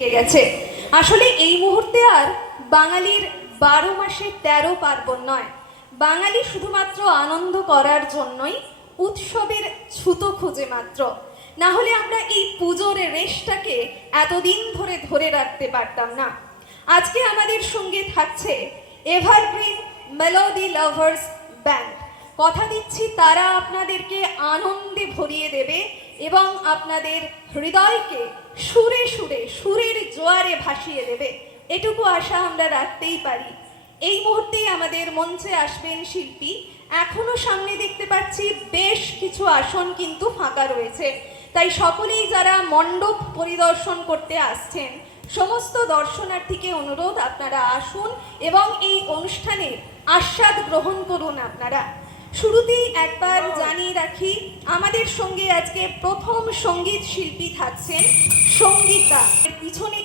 গেছে? আসলে এই মুহূর্তে আর বাঙালির বারো মাসে তেরো পার্বণ নয়। বাঙালি শুধুমাত্র আনন্দ করার জন্যই উৎসবের ছুতো খুঁজে মাত্র। না হলে আমরা এই পুজোর রেশটাকে এতদিন ধরে ধরে রাখতে পারতাম না। আজকে আমাদের সঙ্গে থাকছে এভারগ্রিন মেলোডি লাভার্স ব্যান্ড। কথা দিচ্ছি, তারা আপনাদেরকে আনন্দে ভরিয়ে দেবে এবং আপনাদের হৃদয়কে সুরে সুরে সুরের জোয়ারে ভাসিয়ে দেবে। এটুকু আশা আমরা রাখতেই পারি। এই মুহূর্তেই আমাদের মঞ্চে আসবেন শিল্পী। এখনও সামনে দেখতে পাচ্ছি বেশ কিছু আসন কিন্তু ফাঁকা রয়েছে। তাই সকলেই যারা মণ্ডপ পরিদর্শন করতে আসছেন, সমস্ত দর্শনার্থীকে অনুরোধ আপনারা আসুন এবং এই অনুষ্ঠানের আস্বাদ গ্রহণ করুন আপনারা। শুরুতেই একবার জানিয়ে রাখি আমাদের সঙ্গে আজকে প্রথম সংগীত শিল্পী থাকছেন সঙ্গীতা। পিছনে